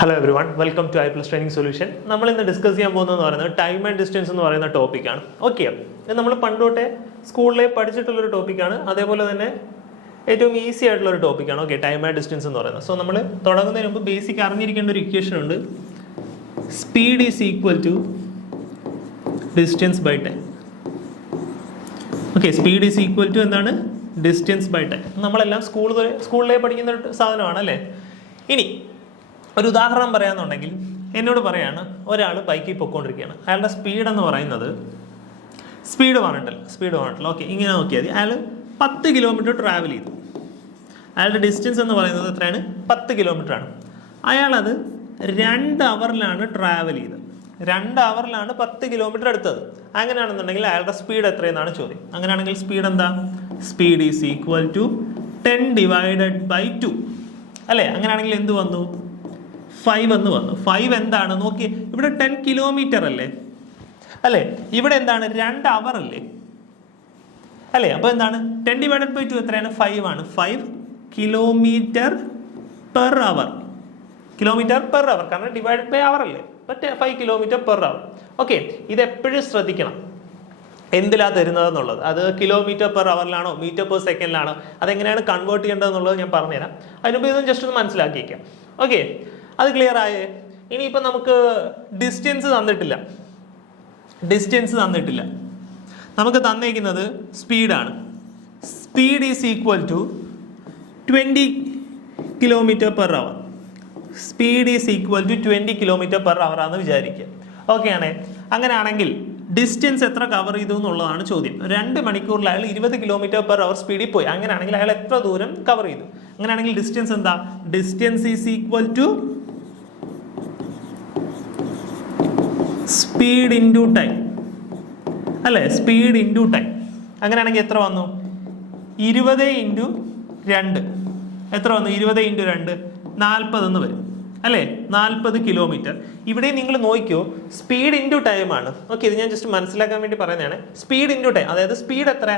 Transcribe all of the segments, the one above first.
Hello everyone, welcome to I+ training solution. നമ്മൾ ഇന്ന് discuss ചെയ്യാൻ പോകുന്നതെന്ന് പറയുന്നത് ടൈം ആൻഡ് ഡിസ്റ്റൻസ് എന്ന് പറയുന്ന ടോപ്പിക്കാണ്. ഓക്കെ, ഇത് നമ്മൾ പണ്ടോട്ടെ സ്കൂളിലെ പഠിച്ചിട്ടുള്ളൊരു ടോപ്പിക്കാണ്. അതേപോലെ തന്നെ ഏറ്റവും ഈസി ആയിട്ടുള്ളൊരു ടോപ്പിക്കാണ്. ഓക്കെ, ടൈം ആൻഡ് ഡിസ്റ്റൻസ് എന്ന് പറയുന്നത്. സോ നമ്മൾ തുടങ്ങുന്നതിന് മുമ്പ് ബേസിക് അറിഞ്ഞിരിക്കേണ്ട ഒരു ഇക്വേഷൻ ഉണ്ട്. Speed is equal to distance by time. Okay, speed is equal to എന്താണ്? Distance by time. നമ്മളെല്ലാം സ്കൂളിലെ പഠിക്കുന്ന ഒരു സാധനമാണ് അല്ലേ. ഇനി ഒരു ഉദാഹരണം പറയാമെന്നുണ്ടെങ്കിൽ എന്നോട് പറയാണ്, ഒരാൾ ബൈക്കിൽ പൊയ്ക്കൊണ്ടിരിക്കുകയാണ്. അയാളുടെ സ്പീഡ് എന്ന് പറയുന്നത് സ്പീഡ് പറഞ്ഞിട്ടില്ല. ഓക്കെ, ഇങ്ങനെ നോക്കിയാൽ മതി. അയാൾ 10 കിലോമീറ്റർ ട്രാവൽ ചെയ്തു. അയാളുടെ ഡിസ്റ്റൻസ് എന്ന് പറയുന്നത് എത്രയാണ്? 10 കിലോമീറ്റർ ആണ്. അയാളത് 2 അവറിലാണ് ട്രാവൽ ചെയ്തത്. 2 അവറിലാണ് 10 കിലോമീറ്റർ എടുത്തത്. അങ്ങനെയാണെന്നുണ്ടെങ്കിൽ അയാളുടെ സ്പീഡ് എത്രയെന്നാണ് ചോദ്യം. അങ്ങനെയാണെങ്കിൽ സ്പീഡ് എന്താ? Speed is equal to 10 divided by 2 അല്ലേ. അങ്ങനെയാണെങ്കിൽ എന്ത് വന്നു? 5 എന്ന് വന്നു. 5 എന്താണ് നോക്കി, ഇവിടെ 10 കിലോമീറ്റർ അല്ലേ. ഇവിടെ എന്താണ്? 2 അവർ അല്ലേ. അപ്പോൾ എന്താണ്? 10 ഡിവൈഡഡ് ബൈ 2 എത്രയാണ്? 5 ആണ്. 5 കിലോമീറ്റർ പെർ അവർ. കാരണം ഡിവൈഡഡ് ബൈ അവർ അല്ലേ. 5 കിലോമീറ്റർ പെർ അവർ. ഓക്കെ, ഇത് എപ്പോഴും ശ്രദ്ധിക്കണം എന്തിലാണ് തരുന്നതെന്നുള്ളത്. അത് കിലോമീറ്റർ പെർ അവറിലാണോ മീറ്റർ പെർ സെക്കൻഡിലാണോ, അതെങ്ങനെയാണ് കൺവേർട്ട് ചെയ്യേണ്ടതെന്നുള്ളത് ഞാൻ പറഞ്ഞുതരാം. അതിനുമ്പോൾ ഇതൊന്നും ജസ്റ്റ് ഒന്ന് മനസ്സിലാക്കിയേക്കാം. ഓക്കെ, അത് ക്ലിയർ ആയേ? ഇനിയിപ്പോൾ നമുക്ക് ഡിസ്റ്റൻസ് തന്നിട്ടില്ല. നമുക്ക് തന്നേക്കുന്നത് സ്പീഡാണ്. Speed is equal to 20 kilometre per hour. Speed is equal to 20 kilometre per hour ആണെന്ന് വിചാരിക്കുക. ഓക്കെ ആണേ. അങ്ങനെയാണെങ്കിൽ ഡിസ്റ്റൻസ് എത്ര കവർ ചെയ്തു എന്നുള്ളതാണ് ചോദ്യം. 2 മണിക്കൂറിൽ അയാൾ 20 കിലോമീറ്റർ പെർ അവർ സ്പീഡിൽ പോയി. അങ്ങനെയാണെങ്കിൽ അയാൾ എത്ര ദൂരം കവർ ചെയ്തു? അങ്ങനെയാണെങ്കിൽ ഡിസ്റ്റൻസ് എന്താ? Distance is equal to speed into time അല്ലേ. Speed into time. അങ്ങനെയാണെങ്കിൽ എത്ര വന്നു? 20 ഇൻറ്റു 2 എത്ര വന്നു? 20 ഇൻറ്റു 2 40 എന്ന് വരും അല്ലേ. 40 കിലോമീറ്റർ. ഇവിടെ നിങ്ങൾ നോക്കിയോ, സ്പീഡ് ഇൻറ്റു ടൈം ആണ്. ഓക്കെ, ഇത് ഞാൻ ജസ്റ്റ് മനസ്സിലാക്കാൻ വേണ്ടി പറയുന്നതാണ്. സ്പീഡ് ഇൻറ്റു ടൈം, അതായത് സ്പീഡ് എത്ര?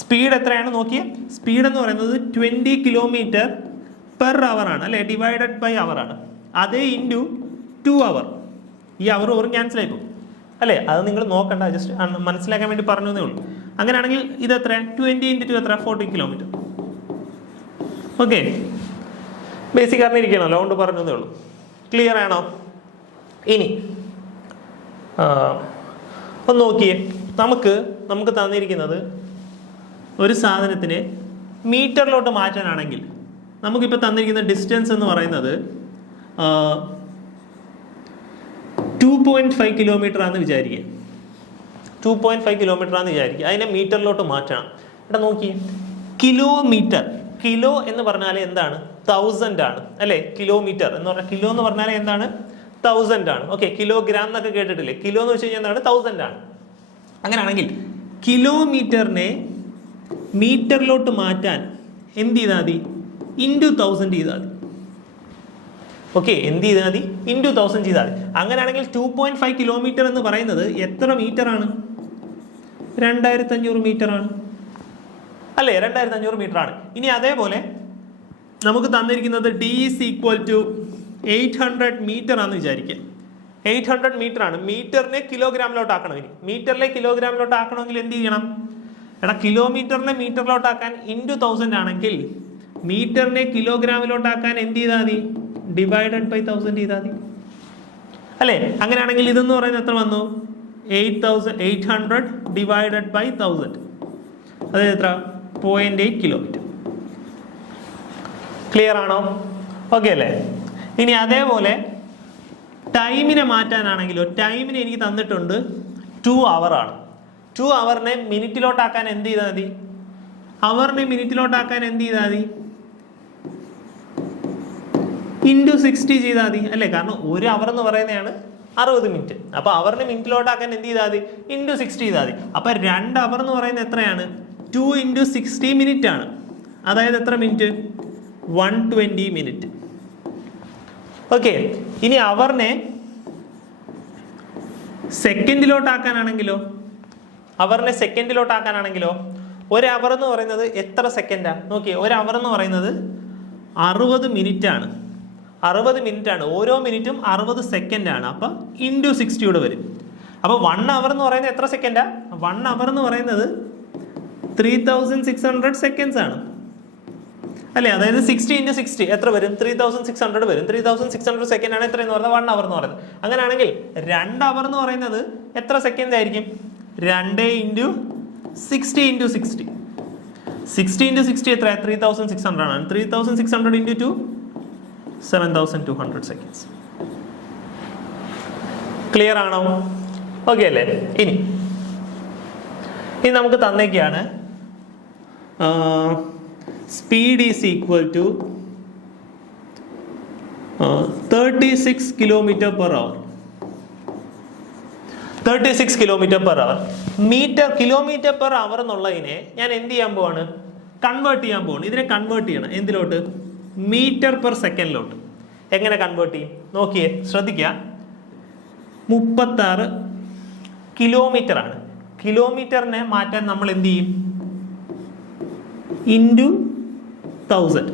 സ്പീഡ് എത്രയാണ് നോക്കിയേ. സ്പീഡ് എന്ന് പറയുന്നത് 20 കിലോമീറ്റർ പെർ അവർ ആണ് അല്ലേ. ഡിവൈഡഡ് ബൈ അവർ ആണ്. അതേ ഇൻറ്റു 2 അവർ. ഈ അവർ ക്യാൻസൽ ആയി പോകും അല്ലേ. അത് നിങ്ങൾ നോക്കണ്ട, ജസ്റ്റ് മനസ്സിലാക്കാൻ വേണ്ടി പറഞ്ഞതേ ഉള്ളൂ. അങ്ങനെയാണെങ്കിൽ ഇത് എത്ര? 20 ഇൻറ്റു 2 എത്ര? 40 കിലോമീറ്റർ. ഓക്കെ, ബേസിക് അറിഞ്ഞിരിക്കണമല്ലോ, അതുകൊണ്ട് പറഞ്ഞതേ ഉള്ളൂ. ക്ലിയർ ആണോ? ഇനി ഒന്ന് നോക്കിയേ. നമുക്ക് തന്നിരിക്കുന്നത് ഒരു സാധനത്തിനെ മീറ്ററിലോട്ട് മാറ്റാനാണെങ്കിൽ നമുക്കിപ്പോൾ തന്നിരിക്കുന്ന ഡിസ്റ്റൻസ് എന്ന് പറയുന്നത് 2.5 കിലോമീറ്റർ ആണെന്ന് വിചാരിക്കുക. 2.5 കിലോമീറ്റർ ആണെന്ന് വിചാരിക്കുക. അതിനെ മീറ്ററിലോട്ട് മാറ്റണം. ഇവിടെ നോക്കിയേ, കിലോമീറ്റർ. കിലോ എന്ന് പറഞ്ഞാൽ എന്താണ്? 1000 ആണ് അല്ലേ. കിലോമീറ്റർ എന്ന് പറഞ്ഞാൽ, കിലോ എന്ന് പറഞ്ഞാൽ എന്താണ്? 1000 ആണ്. ഓക്കെ, കിലോഗ്രാം എന്നൊക്കെ കേട്ടിട്ടില്ലേ. കിലോ എന്ന് വെച്ച് കഴിഞ്ഞാൽ എന്താണ്? 1000 ആണ്. അങ്ങനെയാണെങ്കിൽ കിലോമീറ്ററിനെ മീറ്ററിലോട്ട് മാറ്റാൻ എന്ത് ചെയ്താൽ മതി? ഇൻറ്റു 1000 ചെയ്താൽ മതി. ഓക്കെ, എന്ത് ചെയ്താൽ മതി? ഇൻറ്റു 1000 ചെയ്താൽ മതി. അങ്ങനെയാണെങ്കിൽ 2.5 കിലോമീറ്റർ എന്ന് പറയുന്നത് എത്ര മീറ്റർ ആണ്? 2500 മീറ്റർ ആണ് അല്ലേ. 2500 മീറ്റർ ആണ്. ഇനി അതേപോലെ നമുക്ക് തന്നിരിക്കുന്നത് d is equal to 800 metre ആണെന്ന് വിചാരിക്കുക. 800 മീറ്റർ ആണ്. മീറ്ററിനെ കിലോഗ്രാമിലോട്ട് ആക്കണം. ഇനി മീറ്ററിലെ കിലോഗ്രാമിലോട്ട് ആക്കണമെങ്കിൽ എന്ത് ചെയ്യണം? കിലോമീറ്ററിനെ മീറ്ററിലോട്ടാക്കാൻ ഇൻറ്റു 1000 ആണെങ്കിൽ മീറ്ററിനെ കിലോഗ്രാമിലോട്ടാക്കാൻ എന്ത് ചെയ്താൽ മതി? ഡിവൈഡഡ് ബൈ 1000 ചെയ്താൽ മതി അല്ലേ. അങ്ങനെയാണെങ്കിൽ ഇതെന്ന് പറയുന്നത് എത്ര വന്നു? 800 ഡിവൈഡഡ് ബൈ 1000, അതായത് എത്ര? 0.8 കിലോമീറ്റർ. ക്ലിയർ ആണോ? ഓക്കെ അല്ലേ. ഇനി അതേപോലെ ടൈമിനെ മാറ്റാനാണെങ്കിലോ, ടൈമിനെ എനിക്ക് തന്നിട്ടുണ്ട് 2 അവർ ആണ്. 2 അവറിനെ മിനിറ്റിലോട്ടാക്കാൻ എന്ത് ചെയ്താൽ മതി? അവറിനെ മിനിറ്റിലോട്ടാക്കാൻ എന്ത് ചെയ്താൽ മതി? ഇൻറ്റു 60 ചെയ്താൽ മതി അല്ലേ. കാരണം 1 അവർ എന്ന് പറയുന്നതാണ് 60 മിനിറ്റ്. അപ്പോൾ അവറിനെ മിനിറ്റിലോട്ടാക്കാൻ എന്ത് ചെയ്താൽ മതി? ഇൻറ്റു 60 ചെയ്താൽ മതി. അപ്പോൾ 2 അവർ എന്ന് പറയുന്നത് എത്രയാണ്? 2 ഇൻറ്റു 60 മിനിറ്റ് ആണ്. അതായത് എത്ര മിനിറ്റ്? 120 മിനിറ്റ്. ഓക്കെ, ഇനി അവറിനെ സെക്കൻഡിലോട്ടാക്കാനാണെങ്കിലോ, ഒരു അവർ എന്ന് പറയുന്നത് എത്ര സെക്കൻഡാണ് നോക്കിയേ, ഒരു അവർ എന്ന് പറയുന്നത് 60 മിനിറ്റ് ആണ്. 60 മിനിറ്റ് ആണ്, ഓരോ മിനിറ്റും 60 സെക്കൻഡ് ആണ്. അപ്പം ഇൻറ്റു 60 കൂടെ വരും. അപ്പോൾ 1 അവർ എന്ന് പറയുന്നത് എത്ര സെക്കൻഡാണ്? 1 അവർ എന്ന് പറയുന്നത് 3600 സെക്കൻഡ്സ് ആണ് അല്ലേ? അതായത് 60 × 60 എത്ര വരും? 3600 വരും. 3600 സെക്കൻഡ് ആണ് എത്ര എന്ന് പറയുന്നത് 1 അവർ എന്ന് പറയുന്നത്. അങ്ങനെയാണെങ്കിൽ 2 അവർ എന്ന് പറയുന്നത് എത്ര സെക്കൻഡ് ആയിരിക്കും? 2 × 60 × 60. 60 × 60 എത്ര? 3600 ആണ്. 3600 × 2 7200 സെക്കൻഡ്സ്. ക്ലിയർ ആണോ? ഓക്കെ അല്ലേ? ഇനി നമുക്ക് തന്നേക്കാണ് speed is equal to 36 km/h. 36 km/h. km/h എന്നുള്ളതിനെ ഞാൻ എന്ത് ചെയ്യാൻ പോവാണ്? കൺവേർട്ട് ചെയ്യാൻ പോവാണ്. ഇതിനെ കൺവേർട്ട് ചെയ്യണം എന്തിലോട്ട്? m/s. എങ്ങനെ കൺവേർട്ട് ചെയ്യും നോക്കിയേ, ശ്രദ്ധിക്കുക. 36 കിലോമീറ്റർ ആണ്. കിലോമീറ്ററിനെ മാറ്റാൻ നമ്മൾ എന്ത് ചെയ്യും? ഇൻറ്റു 1000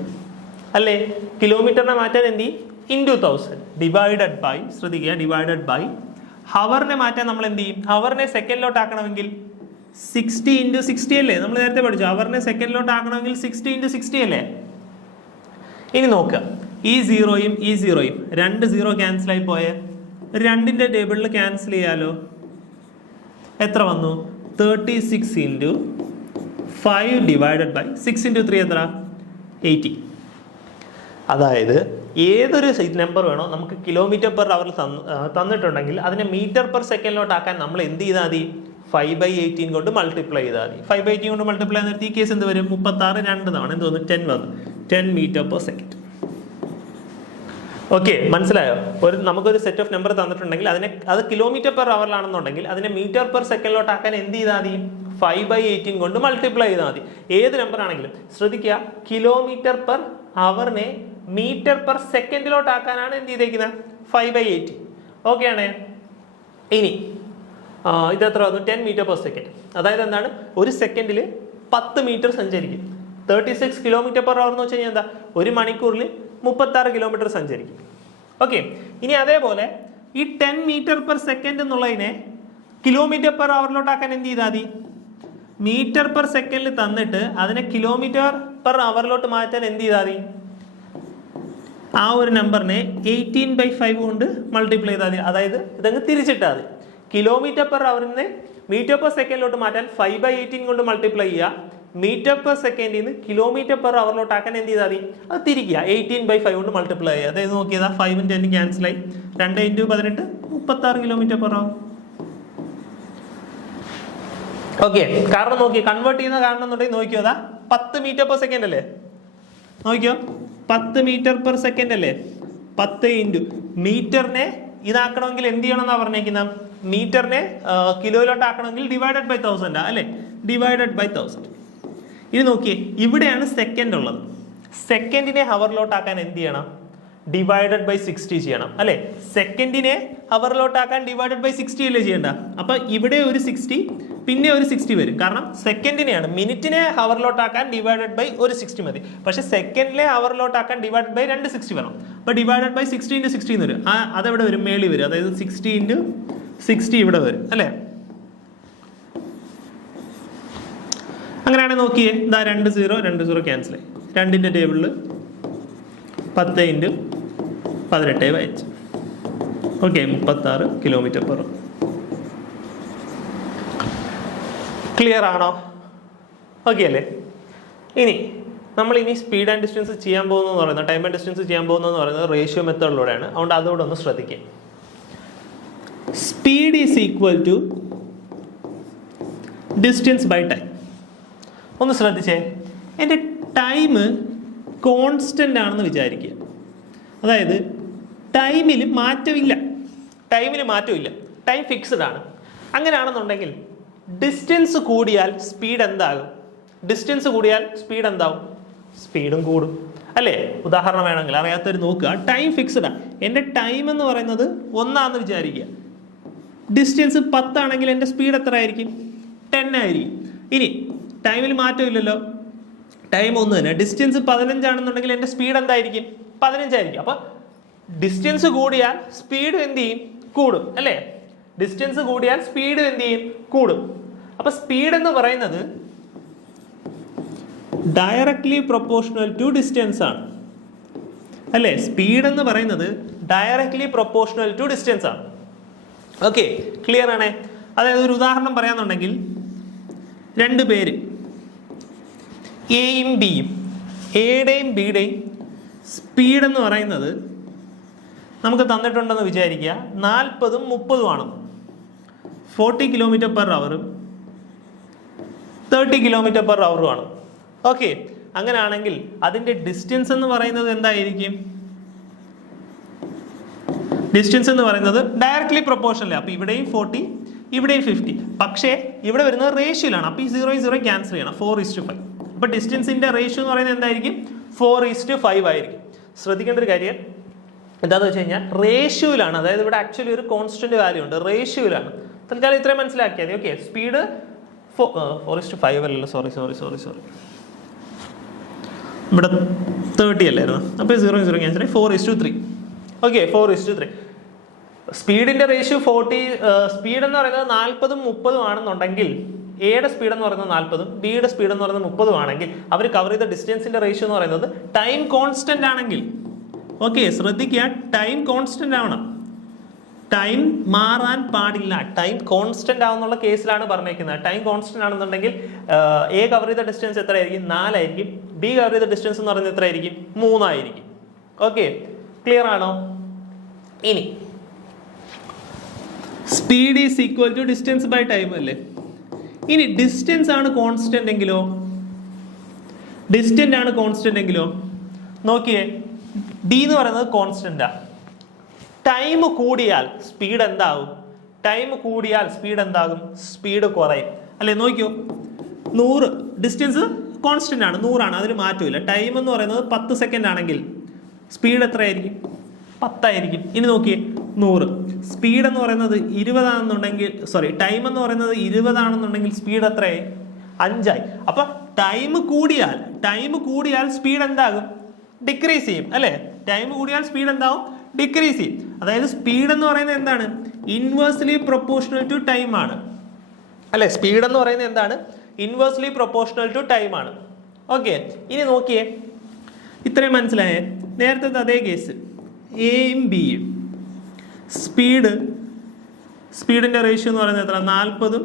അല്ലേ? കിലോമീറ്ററിനെ മാറ്റാൻ എന്ത് ചെയ്യും? ഇൻറ്റു 1000 ഡിവൈഡഡ് ബൈ, ശ്രദ്ധിക്കുക, ഡിവൈഡഡ് ബൈ. ഹവറിനെ മാറ്റാൻ നമ്മൾ എന്ത് ചെയ്യും? ഹവറിനെ സെക്കൻഡിലോട്ട് ആക്കണമെങ്കിൽ 60 × 60 അല്ലേ? നമ്മൾ നേരത്തെ പഠിച്ചു. ഹവറിനെ സെക്കൻഡിലോട്ട് ആക്കണമെങ്കിൽ 60 × 60 അല്ലേ? ഇനി നോക്കുക, ഈ 0യും ഈ 0യും 2 0 ക്യാൻസൽ ആയി പോയ 2ന്റെ ടേബിളിൽ ക്യാൻസൽ ചെയ്യാലോ. എത്ര വന്നു? 36 × 5 ഡിവൈഡഡ് ബൈ 6 × 3 എത്ര? 80. അതായത് ഏതൊരു നമ്പർ വേണോ നമുക്ക് km/h തന്നിട്ടുണ്ടെങ്കിൽ അതിനെ m/s ആക്കാൻ നമ്മൾ എന്ത് ചെയ്താൽ മതി? 5/18 കൊണ്ട് മൾട്ടിപ്ലൈ ചെയ്താൽ മതി. 5/18 കൊണ്ട് മൾട്ടിപ്ലൈ ചെയ്തിട്ട് ഈ കേസ് എന്ത് വരും? 36 2 തവണ എന്ത് വന്നു? 10 വന്നു. 10 m/s. ഓക്കെ, മനസ്സിലായോ? നമുക്കൊരു സെറ്റ് ഓഫ് നമ്പർ തന്നിട്ടുണ്ടെങ്കിൽ അത് km/h അതിനെ m/s ആക്കാൻ എന്ത് ചെയ്താൽ മതി? 5/18 കൊണ്ട് മൾട്ടിപ്ലൈ ചെയ്താൽ മതി. ഏത് നമ്പർ ആണെങ്കിലും ശ്രദ്ധിക്കുക, km/h m/s ആക്കാനാണ് എന്ത് ചെയ്തേക്കുന്നത്? 5/18. ഓക്കെ ആണേ? ഇനി ഇതെത്ര വന്നു? 10 m/s. അതായത് എന്താണ്? ഒരു സെക്കൻഡിൽ 10 മീറ്റർ സഞ്ചരിക്കും. 36 km/h എന്ന് വെച്ച് കഴിഞ്ഞാൽ എന്താ? ഒരു മണിക്കൂറിൽ 36 കിലോമീറ്റർ സഞ്ചരിക്കും. ഓക്കെ, ഇനി അതേപോലെ ഈ 10 m/s എന്നുള്ളതിനെ km/h ആക്കാൻ എന്ത് ചെയ്താൽ മതി? m/s തന്നിട്ട് അതിനെ km/h മാറ്റാൻ എന്ത് ചെയ്താൽ മതി? ആ ഒരു നമ്പറിനെ 18/5 കൊണ്ട് മൾട്ടിപ്ലൈ ചെയ്താൽ മതി. അതായത് ഇതങ്ങ് തിരിച്ചിട്ടാൽ മതി. km/h m/s മാറ്റാൻ 5/18 കൊണ്ട് മൾട്ടിപ്ലൈ ചെയ്യുക. m/s നിന്ന് km/h ആക്കാൻ എന്ത് ചെയ്താൽ മതി? അത് തിരിക്കുക. 18/5 കൊണ്ട് മൾട്ടിപ്ലൈ ചെയ്യുക. അതായത് നോക്കിയതാ 5 × 10 ക്യാൻസൽ ആയി. 2 × 18 36 km/h. ഓക്കെ, കാരണം നോക്കി കൺവേർട്ട് ചെയ്യുന്ന കാരണം എന്നുണ്ടെങ്കിൽ നോക്കിയോ, അതാ 10 m/s അല്ലേ? നോക്കിയോ, 10 m/s അല്ലേ? 10 × മീറ്ററിനെ ഇതാക്കണമെങ്കിൽ എന്ത് ചെയ്യണം എന്നാ പറഞ്ഞേക്കുന്നത്? മീറ്ററിനെ കിലോയിലോട്ട് ആക്കണമെങ്കിൽ ഡിവൈഡഡ് ബൈ 1000 അല്ലേ? Divided by 1000. ഇനി നോക്കിയേ, ഇവിടെയാണ് സെക്കൻഡ് ഉള്ളത്. സെക്കൻഡിനെ ഹവറിലോട്ട് ആക്കാൻ എന്ത് ചെയ്യണം? ഡിവൈഡഡ് ബൈ 60 ചെയ്യണം അല്ലേ? സെക്കൻഡിനെ ഹവറിലോട്ട് ആക്കാൻ ഡിവൈഡഡ് ബൈ 60 അല്ലേ ചെയ്യേണ്ട? അപ്പൊ ഇവിടെ ഒരു 60 പിന്നെ ഒരു 60 വരും. കാരണം സെക്കൻഡിനെയാണ്. മിനിറ്റിനെ ഹവറിലോട്ട് ആക്കാൻ ഡിവൈഡഡ് ബൈ ഒരു 60 മതി. പക്ഷെ സെക്കൻഡിനെ ഹവറിലോട്ട് ആക്കാൻ ഡിവൈഡഡ് ബൈ 2 60 വേണം. അപ്പൊ ഡിവൈഡഡ് ബൈ 60 × 60 വരും. അതെവിടെ വരും? മേളിൽ വരും. അതായത് 60 × 60 ഇവിടെ വരും അല്ലേ? അങ്ങനെയാണെങ്കിൽ നോക്കിയേ, ഇതാ 2 0 ക്യാൻസൽ ആയി. 2ന്റെ ടേബിളിൽ 10 × 18 വായിച്ചു. Okay, 36 km/h. ക്ലിയർ ആണോ? ഓക്കെ അല്ലേ? ഇനി നമ്മൾ സ്പീഡ് ആൻഡ് ഡിസ്റ്റൻസ് ചെയ്യാൻ പോകുന്നതെന്ന് പറയുന്നത്, ടൈം ആൻഡ് ഡിസ്റ്റൻസ് ചെയ്യാൻ പോകുന്നതെന്ന് പറയുന്നത് റേഷ്യോ മെത്തേഡിലൂടെയാണ്. അതുകൊണ്ട് അതോടെ ഒന്ന് ശ്രദ്ധിക്കുക. Speed is equal to distance by time. ഒന്ന് ശ്രദ്ധിച്ചേ, എൻ്റെ ടൈം കോൺസ്റ്റൻ്റ് ആണെന്ന് വിചാരിക്കുക. അതായത് ടൈമിൽ മാറ്റമില്ല. ടൈം ഫിക്സ്ഡ് ആണ്. അങ്ങനെയാണെന്നുണ്ടെങ്കിൽ ഡിസ്റ്റൻസ് കൂടിയാൽ സ്പീഡ് എന്താകും? സ്പീഡും കൂടും അല്ലേ? ഉദാഹരണം വേണമെങ്കിൽ അറിയാത്തവർ നോക്കുക. ടൈം ഫിക്സ്ഡ് ആണ്. എൻ്റെ ടൈം എന്ന് പറയുന്നത് 1 വിചാരിക്കുക. ഡിസ്റ്റൻസ് 10 ആണെങ്കിൽ എൻ്റെ സ്പീഡ് എത്ര ആയിരിക്കും? 10 ആയിരിക്കും. ഇനി ടൈമിൽ മാറ്റമില്ലല്ലോ, ടൈം ഒന്ന് തന്നെ. ഡിസ്റ്റൻസ് 15 ആണെന്നുണ്ടെങ്കിൽ എൻ്റെ സ്പീഡ് എന്തായിരിക്കും? 15 ആയിരിക്കും. അപ്പോൾ ഡിസ്റ്റൻസ് കൂടിയാൽ സ്പീഡ് എന്ത് ചെയ്യും? കൂടും അല്ലേ? ഡിസ്റ്റൻസ് കൂടിയാൽ സ്പീഡ് എന്ത് ചെയ്യും? കൂടും. അപ്പോൾ സ്പീഡ് എന്ന് പറയുന്നത് ഡയറക്ട്ലി പ്രൊപ്പോർഷണൽ ടു ഡിസ്റ്റൻസ് ആണ് അല്ലേ? സ്പീഡ് എന്ന് പറയുന്നത് ഡയറക്ട്ലി പ്രൊപ്പോർഷണൽ ടു ഡിസ്റ്റൻസ് ആണ്. ഓക്കെ, ക്ലിയർ ആണേ? അതായത് ഒരു ഉദാഹരണം പറയാന്നുണ്ടെങ്കിൽ, രണ്ട് പേര് എയും ബിയും, എയുടെയും ബിയുടെയും സ്പീഡ് എന്ന് പറയുന്നത് നമുക്ക് തന്നിട്ടുണ്ടെന്ന് വിചാരിക്കുക. 40ഉം 30ഉം ആണ്. 40 km/h 30 km/h ആണ്. ഓക്കെ, അങ്ങനെയാണെങ്കിൽ അതിൻ്റെ ഡിസ്റ്റൻസ് എന്ന് പറയുന്നത് എന്തായിരിക്കും? ഡിസ്റ്റൻസ് എന്ന് പറയുന്നത് ഡയറക്ട്ലി പ്രൊപ്പോർഷണൽ. അപ്പോൾ ഇവിടെയും 40, ഇവിടെയും 50. പക്ഷേ ഇവിടെ വരുന്നത് റേഷ്യോയിലാണ്. അപ്പോൾ ഈ 0 ക്യാൻസൽ ചെയ്യണം. 4:5. അപ്പോൾ ഡിസ്റ്റൻസിൻ്റെ റേഷ്യോ എന്ന് പറയുന്നത് എന്തായിരിക്കും? 4:5 ആയിരിക്കും. ശ്രദ്ധിക്കേണ്ട ഒരു കാര്യം എന്താണെന്ന് വെച്ച് കഴിഞ്ഞാൽ റേഷ്യോയിലാണ്. അതായത് ഇവിടെ ആക്ച്വലി ഒരു കോൺസ്റ്റന്റ് വാല്യൂ ഉണ്ട്, റേഷ്യോയിലാണ്. തൽക്കാലം ഇത്രയും മനസ്സിലാക്കിയാൽ മതി. ഓക്കെ, സ്പീഡ് 4:5 അല്ലല്ലോ, സോറി ഇവിടെ 30 അല്ലായിരുന്നു. അപ്പോൾ 0 ക്യാൻസൽ 4:3. ഓക്കെ, 4:3. സ്പീഡിന്റെ റേഷ്യോ 40. സ്പീഡ് എന്ന് പറയുന്നത് 40ഉം 30ഉം ആണെന്നുണ്ടെങ്കിൽ, എയുടെ സ്പീഡ് എന്ന് പറയുന്നത് 40ഉം ബിയുടെ സ്പീഡ് എന്ന് പറയുന്നത് 30ഉം ആണെങ്കിൽ, അവർ കവർ ചെയ്ത ഡിസ്റ്റൻസിന്റെ റേഷ്യോ എന്ന് പറയുന്നത് ടൈം കോൺസ്റ്റന്റ് ആണെങ്കിൽ, ഓക്കെ ശ്രദ്ധിക്കുക, ടൈം കോൺസ്റ്റന്റ് ആവണം, ടൈം മാറാൻ പാടില്ല. ടൈം കോൺസ്റ്റന്റ് ആവുന്നുള്ള കേസിലാണ് പറഞ്ഞേക്കുന്നത്. ടൈം കോൺസ്റ്റന്റ് ആണെന്നുണ്ടെങ്കിൽ എ കവർ ചെയ്ത ഡിസ്റ്റൻസ് എത്രയായിരിക്കും? 4 ആയിരിക്കും. ബി കവർ ചെയ്ത ഡിസ്റ്റൻസ് എന്ന് പറയുന്നത് എത്രയായിരിക്കും? 3 ആയിരിക്കും. ഓക്കെ, ക്ലിയർ ആണോ? ഇനി speed is equal to distance by time അല്ലേ? ഇനി ഡിസ്റ്റൻസ് ആണ് കോൺസ്റ്റന്റ് എങ്കിലോ? ഡിസ്റ്റന്റ് ആണ് കോൺസ്റ്റന്റ് എങ്കിലോ? നോക്കിയേ, ഡി എന്ന് പറയുന്നത് കോൺസ്റ്റന്റാ. ടൈം കൂടിയാൽ സ്പീഡ് എന്താകും? ടൈം കൂടിയാൽ സ്പീഡ് എന്താകും? സ്പീഡ് കുറയും അല്ലേ? നോക്കിയോ, 100 ഡിസ്റ്റൻസ് കോൺസ്റ്റന്റ് ആണ്, 100 ആണ്, അതിന് മാറ്റമില്ല. ടൈം എന്ന് പറയുന്നത് 10 സെക്കൻഡ് ആണെങ്കിൽ സ്പീഡ് എത്രയായിരിക്കും? 10 ആയിരിക്കും. ഇനി നോക്കിയേ, 100 സ്പീഡ് എന്ന് പറയുന്നത് 20 ആണെന്നുണ്ടെങ്കിൽ, ടൈം എന്ന് പറയുന്നത് 20 ആണെന്നുണ്ടെങ്കിൽ സ്പീഡ് എത്രയായി? 5 ആയി. അപ്പൊ ടൈം കൂടിയാൽ സ്പീഡ് എന്താകും? ഡിക്രീസ് ചെയ്യും അല്ലേ? ടൈം കൂടിയാൽ സ്പീഡ് എന്താവും? ഡിക്രീസ് ചെയ്യും. അതായത് സ്പീഡ് എന്ന് പറയുന്നത് എന്താണ്? ഇൻവേഴ്സ്ലി പ്രൊപ്പോർഷണൽ ടു ടൈം ആണ് അല്ലെ? സ്പീഡ് എന്ന് പറയുന്നത് എന്താണ്? ഇൻവേഴ്സ്ലി പ്രൊപ്പോർഷണൽ ടു ടൈം ആണ്. ഓക്കെ, ഇനി നോക്കിയേ, ഇത്രയും മനസ്സിലായേ? നേരത്തെ അതേ കേസ്, എയും ബിയും സ്പീഡിന്റെ റേഷ്യോ എന്ന് പറയുന്നത് എത്ര? 40ഉം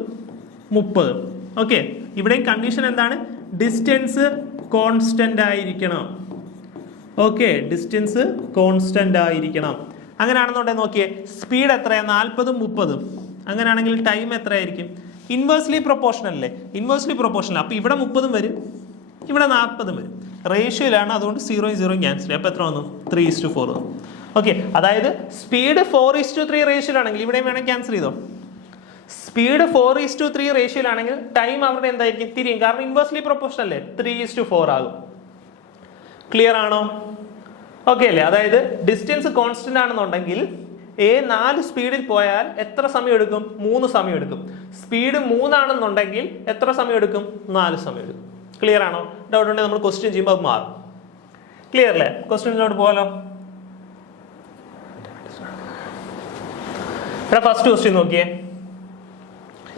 30ഉം. ഓക്കെ, ഇവിടെയും കണ്ടീഷൻ എന്താണ്? ഡിസ്റ്റൻസ് കോൺസ്റ്റന്റ് ആയിരിക്കണം. ഓക്കെ, ഡിസ്റ്റൻസ് കോൺസ്റ്റന്റ് ആയിരിക്കണം. അങ്ങനെയാണെന്നുണ്ടെങ്കിൽ നോക്കിയേ, സ്പീഡ് എത്രയാണ്? 40ഉം 30ഉം. അങ്ങനെയാണെങ്കിൽ ടൈം എത്രയായിരിക്കും? ഇൻവേഴ്സ്ലി പ്രൊപ്പോർഷണൽ അല്ലേ? Inversely proportional. അപ്പോൾ ഇവിടെ 30ഉം വരും, ഇവിടെ 40ഉം വരും. റേഷ്യോയിലാണ്, അതുകൊണ്ട് 0 ക്യാൻസൽ ചെയ്യും. അപ്പോൾ എത്ര വന്നു? 3:4 വന്നു. ഓക്കെ, അതായത് സ്പീഡ് 4:3 റേഷ്യോയിലാണെങ്കിൽ ഇവിടെയും വേണമെങ്കിൽ ക്യാൻസൽ ചെയ്തോ. സ്പീഡ് 4:3 റേഷ്യോയിലാണെങ്കിൽ ടൈം അവിടെ എന്തായിരിക്കും? തിരിയും. കാരണം ഇൻവേഴ്സ്ലി പ്രൊപ്പോർഷണൽ അല്ലേ? 3:4 ആകും. ക്ലിയർ ആണോ? ഓക്കെ അല്ലേ? അതായത് ഡിസ്റ്റൻസ് കോൺസ്റ്റന്റ് ആണെന്നുണ്ടെങ്കിൽ എ 4 സ്പീഡിൽ പോയാൽ എത്ര സമയം എടുക്കും? 3 സമയം എടുക്കും. സ്പീഡ് 3 ആണെന്നുണ്ടെങ്കിൽ എത്ര സമയം എടുക്കും? 4 സമയം എടുക്കും. ക്ലിയർ ആണോ? ഡൗട്ട് ഉണ്ടെങ്കിൽ നമ്മൾ ക്വസ്റ്റ്യൻ ചെയ്യുമ്പോൾ അത് മാറും. ക്ലിയർ അല്ലേ? ക്വസ്റ്റ്യനിലോട്ട് പോകാലോ. ഫസ്റ്റ് ക്വസ്റ്റ്യൻ നോക്കിയേ,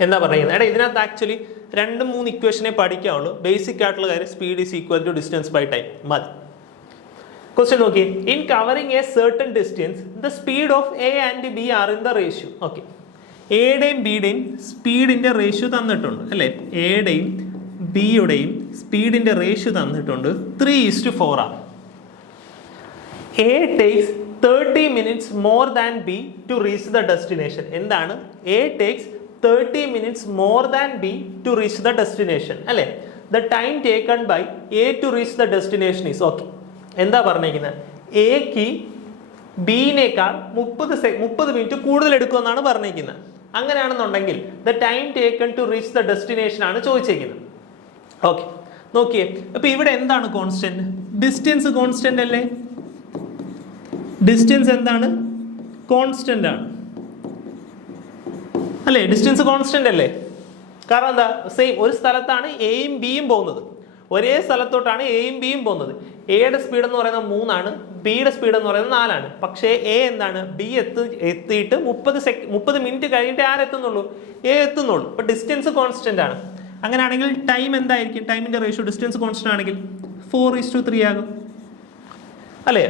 എന്താ പറയുന്നത്? ഇതിനകത്ത് ആക്ച്വലി 2-3 ഇക്വേഷനെ പഠിക്കാവുള്ളൂ. ബേസിക് ആയിട്ടുള്ള കാര്യം speed is equal to distance by time മതി. ക്വസ്റ്റ്യൻ നോക്കി, in covering a certain distance the speed of A and B are in the ratio. Okay, എയുടെയും ബിയുടെയും സ്പീഡിന്റെ റേഷ്യോ തന്നിട്ടുണ്ട് അല്ലേ? എയുടെയും ബിയുടെയും സ്പീഡിന്റെ റേഷ്യോ തന്നിട്ടുണ്ട്. 3:4 ആണ്. A takes 30 minutes more than B to reach the destination. എന്താണ്? A takes 30 minutes more than B to reach the destination അല്ലേ? The time taken by A to reach the destination is okay. എന്താ പറഞ്ഞിരിക്കുന്നത്? എക്ക് ബിനേക്കാൾ 30 minute കൂടുതൽ എടുക്കുമെന്നാണ് പറഞ്ഞിരിക്കുന്നത്. അങ്ങനെയാണെന്നുണ്ടെങ്കിൽ the time taken to reach the destination ആണ് ചോദിച്ചിരിക്കുന്നത്. ഓക്കെ, നോക്കിയേ, അപ്പൊ ഇവിടെ എന്താണ് കോൺസ്റ്റന്റ്? ഡിസ്റ്റൻസ് കോൺസ്റ്റന്റ് അല്ലേ? ഡിസ്റ്റൻസ് എന്താണ്? കോൺസ്റ്റന്റ് ആണ് അല്ലേ? ഡിസ്റ്റൻസ് കോൺസ്റ്റന്റ് അല്ലേ? കാരണം എന്താ, സെയിം ഒരു സ്ഥലത്താണ് എയും ബിയും പോകുന്നത്, ഒരേ സ്ഥലത്തോട്ടാണ് എയും ബിയും പോകുന്നത്. എയുടെ സ്പീഡ് എന്ന് പറയുന്നത് 3 ബിയുടെ സ്പീഡ് എന്ന് പറയുന്നത് 4. പക്ഷേ എ എന്താണ്, ബി എത്തിയിട്ട് 30 മിനിറ്റ് കഴിഞ്ഞിട്ട് ആരെത്തുന്നുള്ളൂ, എ എത്തുന്നുള്ളൂ. അപ്പൊ ഡിസ്റ്റൻസ് കോൺസ്റ്റന്റ് ആണ്. അങ്ങനെയാണെങ്കിൽ ടൈം എന്തായിരിക്കും, ടൈമിന്റെ റേഷ്യോ ഡിസ്റ്റൻസ് കോൺസ്റ്റന്റ് ആണെങ്കിൽ 4:3 ആകും അല്ലേ,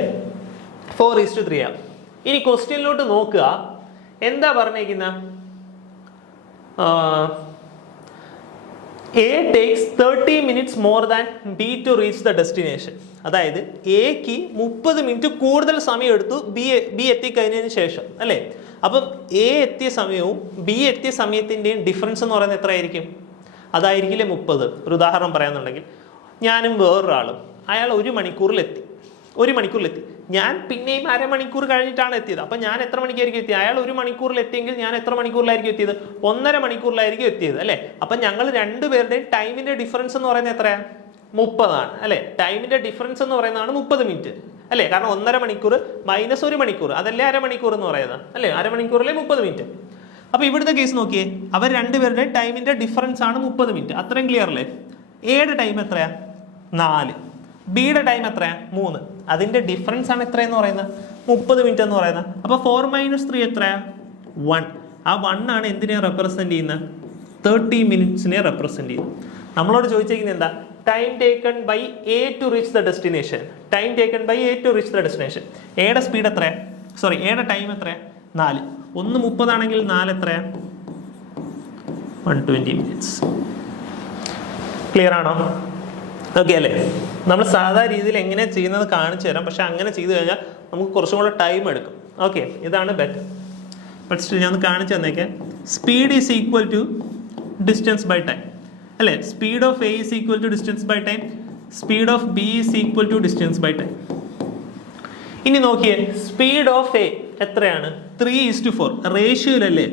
4:3 ആകും. ഇനി ക്വസ്റ്റ്യനിലോട്ട് നോക്കുക, എന്താ പറഞ്ഞേക്കുന്ന, A takes 30 minutes more than B to reach the destination. അതായത് എക്ക് 30 മിനിറ്റ് കൂടുതൽ സമയം എടുത്തു ബി എത്തിക്കഴിഞ്ഞതിന് ശേഷം അല്ലേ. അപ്പം എ എത്തിയ സമയവും ബി എത്തിയ സമയത്തിൻ്റെയും ഡിഫറൻസ് എന്ന് പറയുന്നത് എത്രയായിരിക്കും, അതായിരിക്കില്ലേ 30. ഒരു ഉദാഹരണം പറയാന്നുണ്ടെങ്കിൽ, ഞാനും വേറൊരാളും, അയാൾ 1 മണിക്കൂറിലെത്തി, ഞാൻ പിന്നെയും അരമണിക്കൂർ കഴിഞ്ഞിട്ടാണ് എത്തിയത്. അപ്പം ഞാൻ എത്ര മണിക്കായിരിക്കും എത്തിയത്, അയാൾ 1 മണിക്കൂറിൽ എത്തിയെങ്കിൽ ഞാൻ എത്ര മണിക്കൂറിലായിരിക്കും എത്തിയത്, 1.5 മണിക്കൂറിലായിരിക്കും എത്തിയത് അല്ലേ. അപ്പം ഞങ്ങൾ രണ്ടുപേരുടെയും ടൈമിന്റെ ഡിഫറൻസ് എന്ന് പറയുന്നത് എത്രയാണ്, 30 അല്ലേ. ടൈമിന്റെ ഡിഫറൻസ് എന്ന് പറയുന്നതാണ് 30 മിനിറ്റ് അല്ലേ, കാരണം 1.5 മണിക്കൂർ മൈനസ് 1 മണിക്കൂർ, അതല്ലേ അരമണിക്കൂർ എന്ന് പറയുന്നത് അല്ലേ, അരമണിക്കൂറിലെ 30 മിനിറ്റ്. അപ്പൊ ഇവിടുത്തെ കേസ് നോക്കിയേ, അവർ രണ്ടുപേരുടെ ടൈമിന്റെ ഡിഫറൻസ് ആണ് 30 മിനിറ്റ്. അത്രയും ക്ലിയർ അല്ലേ. എയുടെ ടൈം എത്രയാ, 4, ബിയുടെ ടൈം എത്രയാ, 3. അതിന്റെ ഡിഫറൻസ് ആണ് എത്രയെന്ന് പറയുന്നത്, 30 മിനിറ്റ് എന്ന് പറയുന്നത്. അപ്പൊ 4 - 3 എത്രയാ, 1. ആ 1 ആണ് എന്തിനെ റെപ്രസെന്റ് ചെയ്യുന്നത്, 30 മിനിറ്റ്സിനെ റെപ്രസെന്റ് ചെയ്യുന്നത്. നമ്മളോട് ചോദിച്ചിരിക്കുന്നത് എന്താ, time taken by A to reach the destination. Time taken by A to reach the destination. എയുടെ സ്പീഡ് എത്രയാ, എയുടെ ടൈം എത്രയാ, 4. 1:30 ആണെങ്കിൽ 4 എത്രയാ, 120 മിനിറ്റ്സ്. ക്ലിയർ ആണോ, ഓക്കെ അല്ലേ. നമ്മൾ സാധാ രീതിയിൽ എങ്ങനെ ചെയ്യുന്നത് കാണിച്ചു തരാം, പക്ഷെ അങ്ങനെ ചെയ്തു കഴിഞ്ഞാൽ നമുക്ക് കുറച്ചും കൂടെ ടൈം എടുക്കും. ഓക്കെ, ഇതാണ് ബെറ്റർ. ബട്ട് ഞാൻ കാണിച്ചു തന്നേക്കെ. Speed is equal to distance by time അല്ലേ. Speed of A is equal to distance by time, speed of B is equal to distance by time. ഇനി നോക്കിയേ, സ്പീഡ് ഓഫ് എ എത്രയാണ്, 3:4 റേഷ്യോയിലല്ലേ.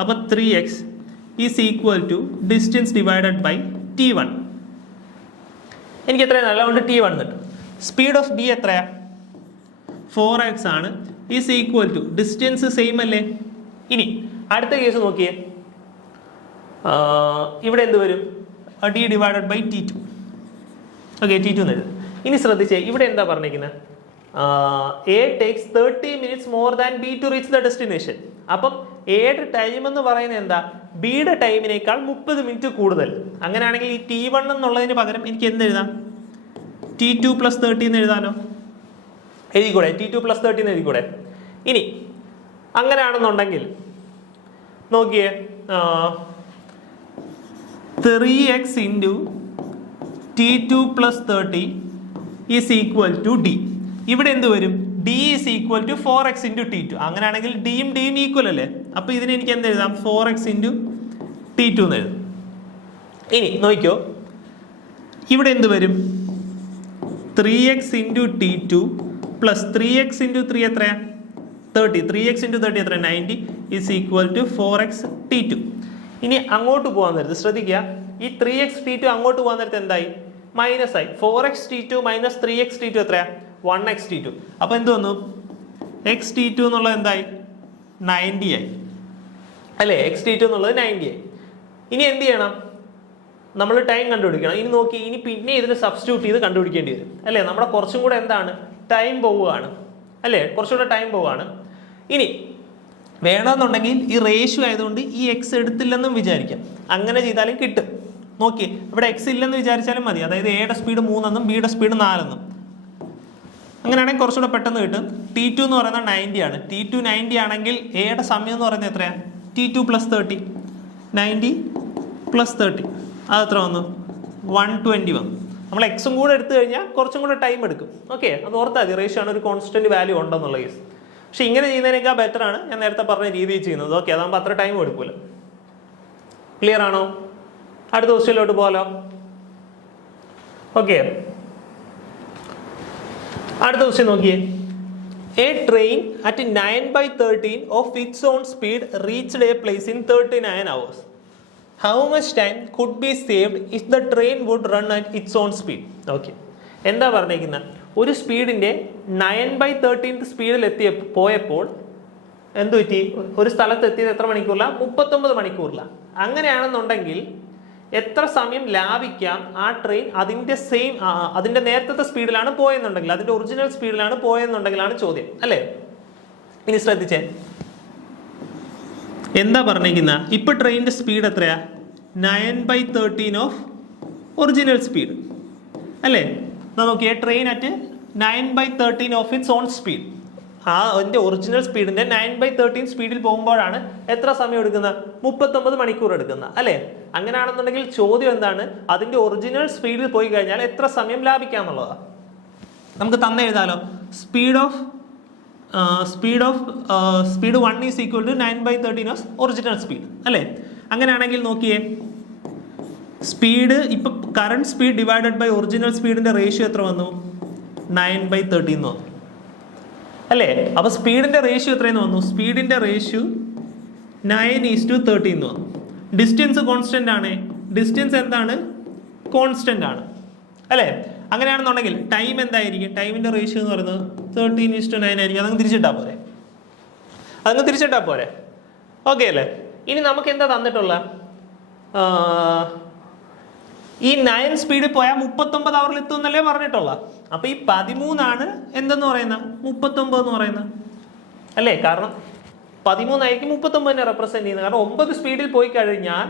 അപ്പൊ 3x is equal to distance divided by T1. എനിക്ക് എത്രയാണ്, അതുകൊണ്ട് T1 കിട്ടും. സ്പീഡ് ഓഫ് ബി എത്രയാ, 4x ആണ്, is equal to distance same അല്ലേ. ഇനി അടുത്ത കേസ് നോക്കിയേ, ഇവിടെ എന്ത് വരും, D divided by T2. Okay, T2 എന്ന് എഴുതും. ഇനി ശ്രദ്ധിച്ചേ, ഇവിടെ എന്താ പറഞ്ഞിരിക്കുന്നത്, A takes 30 minutes more than B to reach the destination. അപ്പം എയുടെ ടൈം എന്ന് പറയുന്നത് എന്താ, ബിയുടെ ടൈമിനേക്കാൾ 30 മിനിറ്റ് കൂടുതൽ. അങ്ങനെയാണെങ്കിൽ ഈ T1 എന്നുള്ളതിന് പകരം എനിക്ക് എന്ത് എഴുതാം, T2 + 30 എന്ന് എഴുതാനോ, എഴുതിക്കൂടെ, T2 + 30 എന്ന് എഴുതിക്കൂടെ. ഇനി അങ്ങനെയാണെന്നുണ്ടെങ്കിൽ നോക്കിയേ, 3x × T2 + 30 is equal to D. ഇവിടെ എന്ത് വരും, D is equal to 4x × T2. അങ്ങനെയാണെങ്കിൽ ഡിയും ഈക്വൽ അല്ലേ. അപ്പൊ ഇതിന് എനിക്ക് എന്ത് എഴുതാം, 4x × T2 എന്ന് എഴുതും. ഇനി നോക്കിക്കോ, ഇവിടെ എന്ത് വരും, 3x × T2 + 3x × 3 എത്രയാ, 30. 3x × 30 എത്ര, 90 is equal to 4x T2. ഇനി അങ്ങോട്ട് പോകാൻ നേരത്ത് ശ്രദ്ധിക്കുക, ഈ 3x T2 അങ്ങോട്ട് പോകാൻ നേരത്ത് എന്തായി, മൈനസ് ആയി. 4x T2 - 3x T2 എത്രയാ, 1x T2. അപ്പൊ എന്ത് വന്നു, x T2 എന്നുള്ളത് എന്തായി, 90 ആയി അല്ലേ. x T2 എന്നുള്ളത് 90 ആയി. ഇനി എന്ത് ചെയ്യണം, നമ്മൾ ടൈം കണ്ടുപിടിക്കണം. ഇനി നോക്കി, ഇനി പിന്നെ ഇതിൽ സബ്സ്റ്റിറ്റ്യൂട്ട് ചെയ്ത് കണ്ടുപിടിക്കേണ്ടി വരും അല്ലേ. നമ്മുടെ കുറച്ചും കൂടെ എന്താണ്, ടൈം പോവുകയാണ് അല്ലേ, കുറച്ചുകൂടെ ടൈം പോവുകയാണ്. ഇനി വേണമെന്നുണ്ടെങ്കിൽ ഈ റേഷ്യോ ആയതുകൊണ്ട് ഈ എക്സ് എടുത്തില്ലെന്നും വിചാരിക്കാം, അങ്ങനെ ചെയ്താലും കിട്ടും. നോക്കി, ഇവിടെ എക്സ് ഇല്ലെന്ന് വിചാരിച്ചാലും മതി. അതായത് എയുടെ സ്പീഡ് 3 എന്നും ബിയുടെ സ്പീഡ് 4 എന്നും. അങ്ങനെയാണെങ്കിൽ കുറച്ചുകൂടെ പെട്ടെന്ന് കിട്ടും. T2 എന്ന് പറയുന്നത് 90 ആണ്. T2 90 ആണെങ്കിൽ എയുടെ സമയം എന്ന് പറയുന്നത് എത്രയാണ്, T2 + 30. 90 + 30 അതെത്ര വന്നു, 120 വന്നു. നമ്മൾ എക്സും കൂടെ എടുത്തു കഴിഞ്ഞാൽ കുറച്ചും കൂടെ ടൈം എടുക്കും. ഓക്കെ, അത് ഓർത്താൽ മതി. റേഷ്യോ ആണ്, ഒരു കോൺസ്റ്റന്റ് വാല്യൂ ഉണ്ടെന്നുള്ള കേസ്. പക്ഷെ ഇങ്ങനെ ചെയ്യുന്നതിനേക്കാൾ ബെറ്റർ ആണ് ഞാൻ നേരത്തെ പറഞ്ഞ രീതിയിൽ ചെയ്യുന്നത്. ഓക്കെ, അതാകുമ്പോൾ അത്ര ടൈം എടുക്കൂല. ക്ലിയർ ആണോ? അടുത്ത ക്വസ്റ്റ്യനിലോട്ട് പോകാലോ. ഓക്കെ, അടുത്ത ക്വസ്റ്റ്യൻ നോക്കിയേ. A train at 9/13 of its on speed reached A place in 39 hours. How much time could be saved if the train would run at its own speed? Okay, എന്താ പറഞ്ഞിരിക്കുന്നത്, ഒരു സ്പീഡിന്റെ 9/13 സ്പീഡിൽ പോയപ്പോൾ എന്ത് പറ്റി, ഒരു സ്ഥലത്ത് എത്തിയത് എത്ര മണിക്കൂറിലാണ്, 39 മണിക്കൂറിലാണ്. അങ്ങനെയാണെന്നുണ്ടെങ്കിൽ എത്ര സമയം ലാഭിക്കാം ആ ട്രെയിൻ അതിന്റെ നേരത്തെ സ്പീഡിലാണ് പോയെന്നുണ്ടെങ്കിൽ, അതിന്റെ ഒറിജിനൽ സ്പീഡിലാണ് പോയെന്നുണ്ടെങ്കിലാണ് ചോദ്യം അല്ലേ. ഇനി ശ്രദ്ധിച്ചേ, എന്താ പറഞ്ഞിരിക്കുന്ന, ഇപ്പൊ ട്രെയിനിന്റെ സ്പീഡ് എത്രയാ? 9/13 ഓഫ് ഒറിജിനൽ സ്പീഡ് അല്ലേ. നോക്കിയേ, train at 9/13 of its on speed. അതിന്റെ ഒറിജിനൽ സ്പീഡിന്റെ 9/13 സ്പീഡിൽ പോകുമ്പോഴാണ് എത്ര സമയം എടുക്കുന്നത്? 39 മണിക്കൂർ എടുക്കുന്നത് അല്ലേ. അങ്ങനെയാണെന്നുണ്ടെങ്കിൽ ചോദ്യം എന്താണ്? അതിന്റെ ഒറിജിനൽ സ്പീഡിൽ പോയി കഴിഞ്ഞാൽ എത്ര സമയം ലാഭിക്കാം എന്നുള്ളതാണ്. നമുക്ക് തന്നെ എഴുതാലോ. Speed 1 is equal to 9/13 of original speed അല്ലേ. അങ്ങനെയാണെങ്കിൽ നോക്കിയേ, സ്പീഡ് ഇപ്പൊ current speed divided by original സ്പീഡിന്റെ റേഷ്യോ എത്ര വന്നു? 9/13 എന്ന് വന്നു അല്ലേ. അപ്പൊ സ്പീഡിന്റെ റേഷ്യോ എത്രയെന്ന് വന്നു? സ്പീഡിന്റെ റേഷ്യോ 9:13 എന്ന് വന്നു. ഡിസ്റ്റൻസ് കോൺസ്റ്റന്റ് ആണ്. ഡിസ്റ്റൻസ് എന്താണ്? കോൺസ്റ്റന്റ് ആണ് അല്ലേ. അങ്ങനെയാണെന്നുണ്ടെങ്കിൽ ടൈം എന്തായിരിക്കും? ടൈമിന്റെ റേഷ്യോ എന്ന് പറയുന്നത് 13:9 ആയിരിക്കും. അതങ്ങ് തിരിച്ചിട്ടാ പോരെ. ഓക്കെ അല്ലേ. ഇനി നമുക്ക് എന്താ തന്നിട്ടുള്ള? ഈ 9 സ്പീഡിൽ പോയാൽ 39 അവറിൽ എത്തും എന്നല്ലേ പറഞ്ഞിട്ടുള്ള. അപ്പൊ ഈ 13 എന്തെന്ന് പറയുന്നത്? 39 എന്ന് പറയുന്നത് അല്ലേ. കാരണം 13 ആയിരിക്കും 39 റെപ്രസെന്റ് ചെയ്യുന്നത്. കാരണം 9 സ്പീഡിൽ പോയി കഴിഞ്ഞാൽ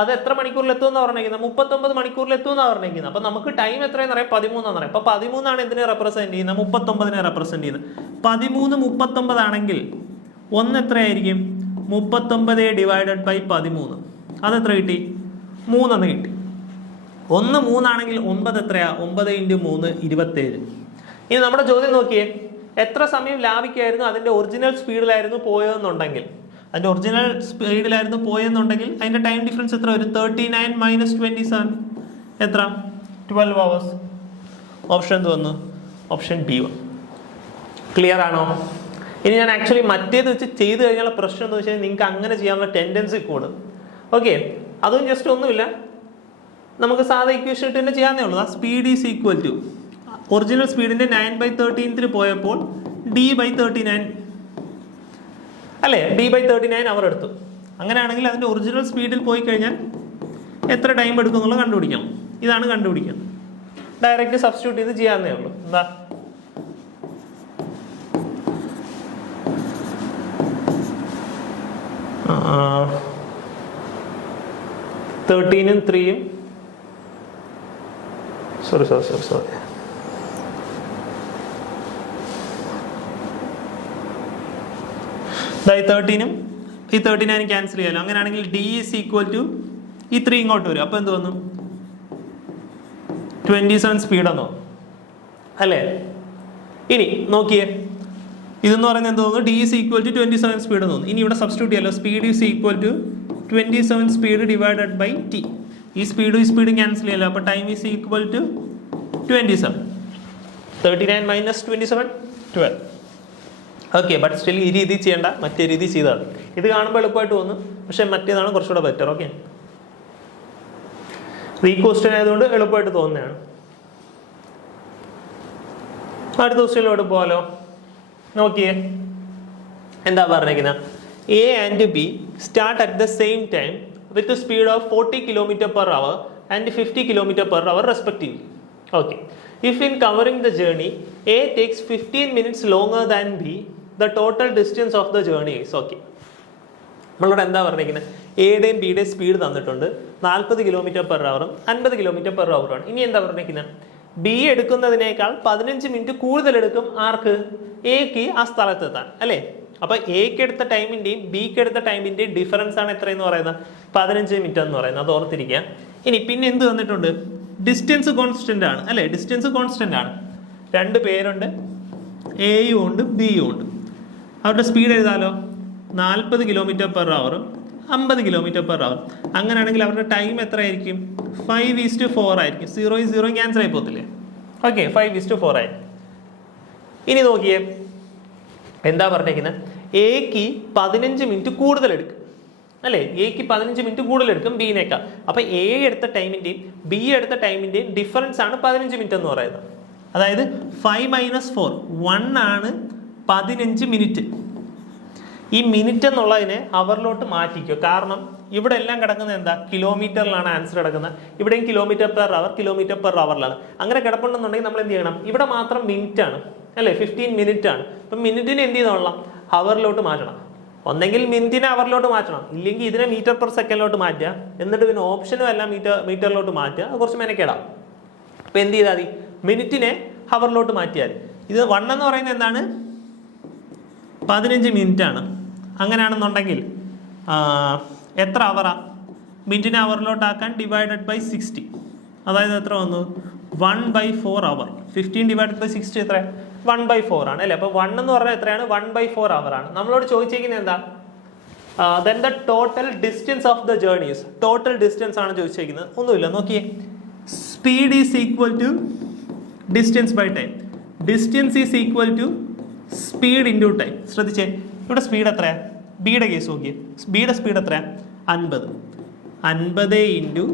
അത് എത്ര മണിക്കൂറിൽ എത്തും എന്ന് പറഞ്ഞിരിക്കുന്നത്? 39 മണിക്കൂറിൽ എത്തും എന്ന് പറഞ്ഞിരിക്കുന്നത്. അപ്പൊ നമുക്ക് ടൈം എത്രയെന്ന് പറയാം? 13 പറയാം. അപ്പൊ 13 എന്തിനെ റെപ്രസെന്റ് ചെയ്യുന്നത്? 39 റെപ്രസെന്റ് ചെയ്യുന്നത്. 13 39 ആണെങ്കിൽ 1 എത്രയായിരിക്കും? 39 ഡിവൈഡഡ് ബൈ 13. അതെത്ര കിട്ടി? 3 എന്ന് കിട്ടി. 1 3 ആണെങ്കിൽ 9 എത്രയാ? 9 × 3 27. ഇനി നമ്മുടെ ചോദ്യം നോക്കിയേ, എത്ര സമയം ലാഭിക്കായിരുന്നു അതിന്റെ ഒറിജിനൽ സ്പീഡിലായിരുന്നു പോയതെന്നുണ്ടെങ്കിൽ, അതിന്റെ ടൈം ഡിഫറൻസ് എത്ര വരും? 39 - 27 എത്ര? 12 hours. ഓപ്ഷൻ എന്ത് വന്നു? Option B1. ക്ലിയർ ആണോ? ഇനി ഞാൻ ആക്ച്വലി മറ്റേത് വെച്ച് ചെയ്ത് കഴിഞ്ഞുള്ള പ്രശ്നം എന്ന് വെച്ചാൽ നിങ്ങൾക്ക് അങ്ങനെ ചെയ്യാനുള്ള ടെൻഡൻസി കൂടും. ഓക്കെ, അതും ജസ്റ്റ് ഒന്നുമില്ല, നമുക്ക് സാധാ ഇക്വേഷൻ ഇട്ട് തന്നെ ചെയ്യാന്നേ ഉള്ളൂ. Speed is equal to original സ്പീഡിന്റെ 9/13 പോയപ്പോൾ D/39 അല്ലേ. D/39 അവർ എടുത്തു. അങ്ങനെയാണെങ്കിൽ അതിന്റെ ഒറിജിനൽ സ്പീഡിൽ പോയി കഴിഞ്ഞാൽ എത്ര ടൈം എടുക്കും എന്നുള്ളത് കണ്ടുപിടിക്കണം. ഇതാണ് കണ്ടുപിടിക്കുന്നത്. ഡയറക്റ്റ് സബ്സ്റ്റിറ്റ്യൂട്ട് ചെയ്ത് ചെയ്യാന്നേ ഉള്ളൂ. എന്താ 13 ഉം 3 ഉം സോറി 13ഉം ഈ 39 ക്യാൻസൽ ചെയ്യാലോ. അങ്ങനെയാണെങ്കിൽ D ഈസ് ഈക്വൽ ടു ഈ 3 ഇങ്ങോട്ട് വരും. അപ്പൊ എന്ത് വന്നു? 27 സ്പീഡെന്നോ അല്ലേ. ഇനി നോക്കിയേ, ഇതെന്ന് പറയുന്നത് എന്ത് തോന്നുന്നു? D is equal to 27 speed എന്ന് തോന്നുന്നു. ഇനി ഇവിടെ സബ്സ്റ്റിറ്റ്യൂട്ട് ചെയ്യാലോ. Speed is equal to 27 speed divided by T. ഈ സ്പീഡും ക്യാൻസൽ ചെയ്യാലോ. അപ്പോൾ time is equal to 27. 39 - 27 12. Okay, but still ഈ രീതി ചെയ്യേണ്ട, മറ്റേ രീതി ചെയ്താൽ മതി. ഇത് കാണുമ്പോൾ എളുപ്പമായിട്ട് തോന്നും, പക്ഷെ മറ്റേതാണ് കുറച്ചുകൂടെ ബെറ്റർ. ഓക്കെ, ഈ ക്വസ്റ്റ്യൻ ആയതുകൊണ്ട് എളുപ്പമായിട്ട് തോന്നുന്നതാണ്. അടുത്ത ക്വസ്റ്റ്യനിലോട്ട് പോകാലോ. നോക്കിയേ, എന്താ പറഞ്ഞിരിക്കുന്നത്? A and B start at the same time with a speed of 40 km/h and 50 km/h respectively. Okay. If in covering the journey A takes 15 minutes longer than B, the total distance of the journey is okay. നമ്മളോട് എന്താ പറഞ്ഞിരിക്കുന്നത്? എയുടെയും ബിയുടെയും speed തന്നിട്ടുണ്ട്. 40 km/h 50 km/h ആണ്. ഇനി എന്താ പറഞ്ഞിരിക്കുന്നത്? B എടുക്കുന്നതിനേക്കാൾ 15 minute കൂടുതൽ എടുക്കും ആർക്ക്? എക്ക് ആ സ്ഥലത്തെത്താൻ അല്ലേ. അപ്പൊ എക്ക് എടുത്ത ടൈമിന്റെയും ബിക്ക് എടുത്ത ടൈമിന്റെയും ഡിഫറൻസ് ആണ് എത്രയെന്ന് പറയുന്നത്? 15 മിനിറ്റ് എന്ന് പറയുന്നത്. അത് ഓർത്തിരിക്കുക. ഇനി പിന്നെ എന്ത് തന്നിട്ടുണ്ട്? ഡിസ്റ്റൻസ് കോൺസ്റ്റന്റ് ആണ് അല്ലേ. ഡിസ്റ്റൻസ് കോൺസ്റ്റന്റ് ആണ്. 2 പേരുണ്ട്, എയും ഉണ്ട് ബിയും ഉണ്ട്. അവരുടെ സ്പീഡ് എഴുതാലോ. 40 km/h 50 km/h. അങ്ങനെയാണെങ്കിൽ അവരുടെ ടൈം എത്ര ആയിരിക്കും? 5:4 ആയിരിക്കും. 0 ക്യാൻസൽ ആയി പോകത്തില്ലേ? ഓക്കെ, 5:4 ആയി. ഇനി നോക്കിയേ, എന്താ പറഞ്ഞിരിക്കുന്നത്? എക്ക് 15 മിനിറ്റ് കൂടുതൽ എടുക്കും അല്ലേ. എക്ക് 15 മിനിറ്റ് കൂടുതൽ എടുക്കും ബിനേക്കാൾ. അപ്പൊ എ എടുത്ത ടൈമിന്റെയും ബി എടുത്ത ടൈമിന്റെയും ഡിഫറൻസ് ആണ് 15 മിനിറ്റ് എന്ന് പറയുന്നത്. അതായത് 5 - 4 1 ആണ് 15 മിനിറ്റ്. ഈ മിനിറ്റ് എന്നുള്ളതിനെ അവറിലോട്ട് മാറ്റിക്കോ. കാരണം ഇവിടെ എല്ലാം കിടക്കുന്നത് എന്താ, കിലോമീറ്ററിലാണ് ആൻസർ കിടക്കുന്നത്. ഇവിടെയും കിലോമീറ്റർ പെർ അവറിലാണ്. അങ്ങനെ കിടപ്പുണ്ടെന്നുണ്ടെങ്കിൽ നമ്മൾ എന്ത് ചെയ്യണം, ഇവിടെ മാത്രം മിനിറ്റ് ആണ് അല്ലേ, 15 മിനിറ്റ് ആണ്. അപ്പം മിനിറ്റിനെ എന്ത് ചെയ്തോളാം, അവറിലോട്ട് മാറ്റണം. ഒന്നെങ്കിൽ മിനിറ്റിനെ അവറിലോട്ട് മാറ്റണം, ഇല്ലെങ്കിൽ ഇതിനെ മീറ്റർ പെർ സെക്കൻഡിലോട്ട് മാറ്റുക. എന്നിട്ട് പിന്നെ ഓപ്ഷനും എല്ലാം മീറ്ററിലോട്ട് മാറ്റുക. അത് കുറച്ച് മെനക്കേടാം. അപ്പം എന്ത് ചെയ്താൽ മതി, മിനിറ്റിനെ ഹവറിലോട്ട് മാറ്റിയാൽ. ഇത് 1 എന്ന് പറയുന്നത് എന്താണ്, 15 മിനിറ്റ് ആണ്. അങ്ങനെയാണെന്നുണ്ടെങ്കിൽ എത്ര അവറാ, മിനിറ്റിനെ അവറിലോട്ടാക്കാൻ ഡിവൈഡഡ് ബൈ 60, അതായത് എത്ര വന്നു, 1/4 അവർ. 15 ഡിവൈഡഡ് ബൈ 60 എത്ര, 1/4 ആണ് അല്ലേ. അപ്പോൾ 1 എന്ന് പറഞ്ഞാൽ എത്രയാണ്, 1/4 അവർ ആണ്. നമ്മളോട് ചോദിച്ചിരിക്കുന്നത് എന്താ, then the total distance of the journeys, total distance ആണ് ചോദിച്ചിരിക്കുന്നത്. ഒന്നുമില്ല, നോക്കിയേ, speed is equal to distance by time. Distance is equal to speed into time. ശ്രദ്ധിച്ചേ, ഇവിടെ സ്പീഡ് എത്രയാ, ബിയുടെ കേസ് നോക്കിയേ, ബിയുടെ സ്പീഡ് എത്രയാ, 50 ഇൻറ്റു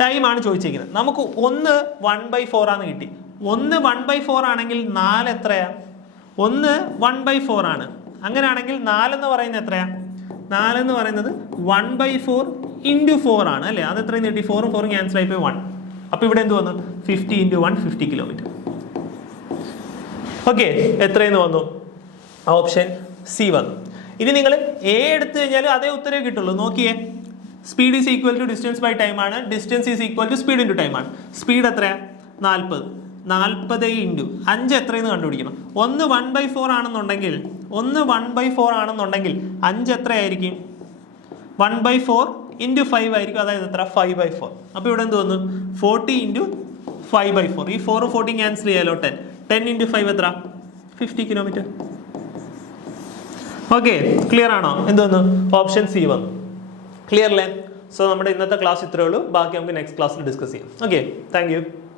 ടൈമാണ് ചോദിച്ചിരിക്കുന്നത്. നമുക്ക് 1/4 ആണ് കിട്ടി. 1/4 ആണെങ്കിൽ 4 എത്രയാ, 1/4 ആണ്. അങ്ങനെയാണെങ്കിൽ 4 എന്ന് പറയുന്നത് എത്രയാ, 4 എന്ന് പറയുന്നത് 1/4 ഇൻറ്റു 4 ആണ് അല്ലേ. അത് എത്രയും കിട്ടി, 4ഉം 4ഉം ക്യാൻസൽ ആയിപ്പോയി 1. അപ്പോൾ ഇവിടെ എന്ത് വന്നു, 50 ഇൻറ്റു 1 50 കിലോമീറ്റർ. ഓക്കെ, എത്രയെന്ന് വന്നു, ഓപ്ഷൻ സി വന്നു. ഇനി നിങ്ങൾ എ എടുത്തു കഴിഞ്ഞാൽ അതേ ഉത്തരവേ കിട്ടുള്ളൂ. നോക്കിയേ, speed is equal to distance by time ആണ്. Distance is equal to speed into time ആണ്. സ്പീഡ് എത്രയാ, 40 ഇൻറ്റു 5 എത്രയെന്ന് കണ്ടുപിടിക്കണം. 1/4 ആണെന്നുണ്ടെങ്കിൽ 5 എത്രയായിരിക്കും, 1/4 ഇൻറ്റു 5 ആയിരിക്കും. അതായത് എത്ര, 5/4. അപ്പോൾ ഇവിടെ എന്ത് വന്നു, 40 ഇൻറ്റു 5/4. ഈ 4 40 ക്യാൻസൽ ചെയ്യാലോ, 10 ഇൻറ്റു 5 എത്ര, 50 കിലോമീറ്റർ. ഓക്കെ, ക്ലിയർ ആണോ, എന്ത് വന്നു, ഓപ്ഷൻ സി വന്നു. ക്ലിയർ അല്ലേ? സോ നമ്മുടെ ഇന്നത്തെ ക്ലാസ് ഇത്രയേ ഉള്ളൂ. ബാക്കി നമുക്ക് നെക്സ്റ്റ് ക്ലാസ്സിൽ ഡിസ്കസ് ചെയ്യാം. Okay, thank you.